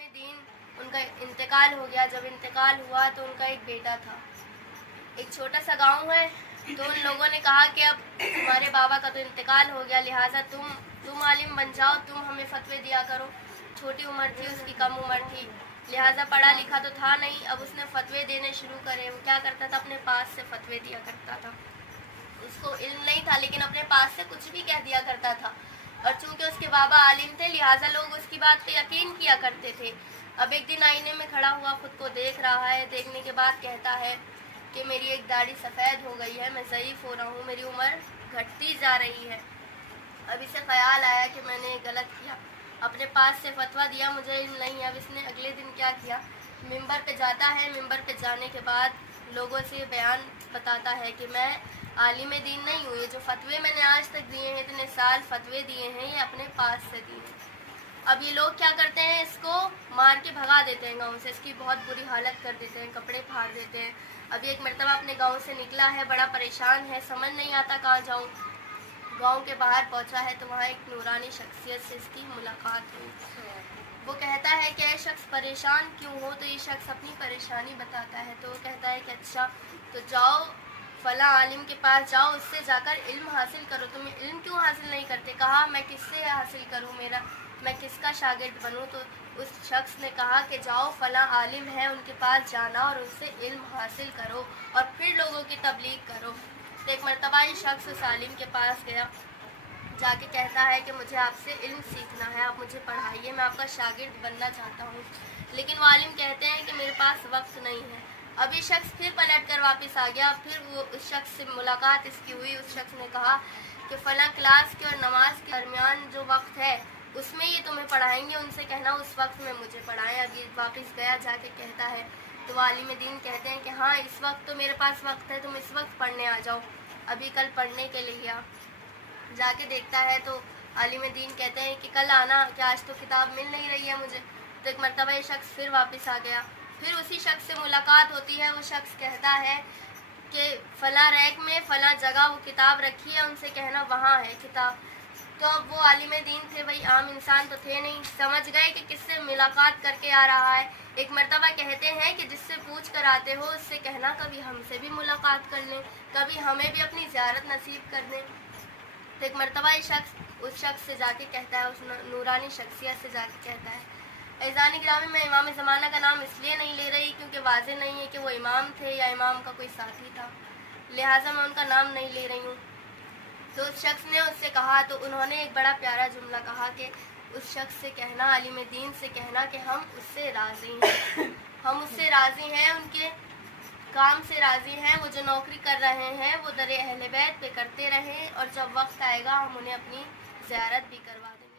आलिम दीन उनका इंतकाल हो गया। जब इंतकाल हुआ तो उनका एक बेटा था। एक छोटा सा गांव है, तो उन लोगों ने कहा कि अब तुम्हारे बाबा का तो इंतकाल हो गया, लिहाजा तुम आलिम बन जाओ, तुम हमें फतवे दिया करो। छोटी उम्र थी उसकी, कम उम्र थी, लिहाजा पढ़ा लिखा तो था नहीं। अब उसने फतवे देने शुरू करे। वो क्या करता था, अपने पास से फतवे दिया करता था। उसको इल्म नहीं था, लेकिन अपने पास से कुछ भी कह दिया करता था। और चूंकि उसके बाबा आलिम थे, लिहाजा लोग उसकी बात पे यकीन किया करते थे। अब एक दिन आईने में खड़ा हुआ खुद को देख रहा है। देखने के बाद कहता है कि मेरी एक दाढ़ी सफ़ेद हो गई है, मैं ज़ईफ़ हो रहा हूँ, मेरी उम्र घटती जा रही है। अब इसे ख्याल आया कि मैंने गलत किया, अपने पास से फतवा दिया, मुझे इल्म नहीं है। अब इसने अगले दिन क्या किया, मिंबर पे जाता है। मिंबर पे जाने के बाद लोगों से बयान बताता है कि मैं आलिम दीन नहीं हुई, जो फतवे मैंने आज तक दिए हैं, इतने साल फतवे दिए हैं, ये अपने पास से दिए हैं। अब ये लोग क्या करते हैं, इसको मार के भगा देते हैं गांव से, इसकी बहुत बुरी हालत कर देते हैं, कपड़े फाड़ देते हैं। अब एक मरतबा अपने गांव से निकला है, बड़ा परेशान है, समझ नहीं आता कहाँ जाऊँ। गांव के बाहर पहुंचा है तो वहाँ एक नूरानी शख्सियत से इसकी मुलाकात हुई। वो कहता है कि ये शख्स परेशान क्यों हो, तो ये शख्स अपनी परेशानी बताता है। तो वो कहता है कि अच्छा, तो जाओ फला आलिम के पास जाओ, उससे जाकर इल्म हासिल करो। तुम इल्म क्यों हासिल नहीं करते? कहा मैं किससे हासिल करूं, मैं किसका शागिर्द बनूं? तो उस शख्स ने कहा कि जाओ फला आलिम है, उनके पास जाना और उनसे इल्म हासिल करो और फिर लोगों की तबलीग करो। तो एक मरतबा ये शख्स उस आलिम के पास गया, जाके कहता है कि मुझे आपसे इल्म सीखना है, आप मुझे पढ़ाइए, मैं आपका शागिर्द बनना चाहता हूँ। लेकिन वो आलिम कहते हैं कि मेरे पास वक्त नहीं है। अब ये शख्स फिर पलट कर वापस आ गया। फिर वो उस शख्स से मुलाकात इसकी हुई। उस शख्स ने कहा कि फ़लाँ क्लास के और नमाज के दरमियान जो वक्त है उसमें ये तुम्हें पढ़ाएंगे, उनसे कहना उस वक्त में मुझे पढ़ाएं। अब ये वापस गया, जाके कहता है तो आलिम दीन कहते हैं कि हाँ, इस वक्त तो मेरे पास वक्त है, तुम इस वक्त पढ़ने आ जाओ। अभी कल पढ़ने के लिए गया, जाके देखता है तो आलिम दीन कहते हैं कि कल आना, कि आज तो किताब मिल नहीं रही है मुझे। तो एक मरतबा ये शख्स फिर वापस आ गया। फिर उसी शख्स से मुलाकात होती है। वो शख्स कहता है कि फ़ला रैक में फ़ला जगह वो किताब रखी है, उनसे कहना वहाँ है किताब। तो अब वो आलिम दीन थे, भाई आम इंसान तो थे नहीं, समझ गए कि किससे मुलाकात करके आ रहा है। एक मरतबा कहते हैं कि जिससे पूछ कर आते हो उससे कहना कभी हमसे भी मुलाकात कर लें, कभी हमें भी अपनी ज़ियारत नसीब कर दें। तो एक मरतबा ये शख्स उस शख्स से जाके कहता है, उस नूरानी शख्सियत से जाके कहता है, ऐज़ान गिरामी, मैं इमाम ज़माना का नाम इसलिए नहीं ले रही क्योंकि वाज़ेह नहीं है कि वो इमाम थे या इमाम का कोई साथी था, लिहाजा मैं उनका नाम नहीं ले रही हूँ। तो उस शख्स ने उससे कहा, तो उन्होंने एक बड़ा प्यारा जुमला कहा कि उस शख्स से कहना, आलिम दीन से कहना कि हम उससे राज़ी हैं, हम उससे राज़ी हैं, उनके काम से राज़ी हैं, वो जो नौकरी कर रहे हैं वो दर अहले बैत पे करते रहें और जब वक्त आएगा हम उन्हें अपनी ज़ियारत भी करवा दें।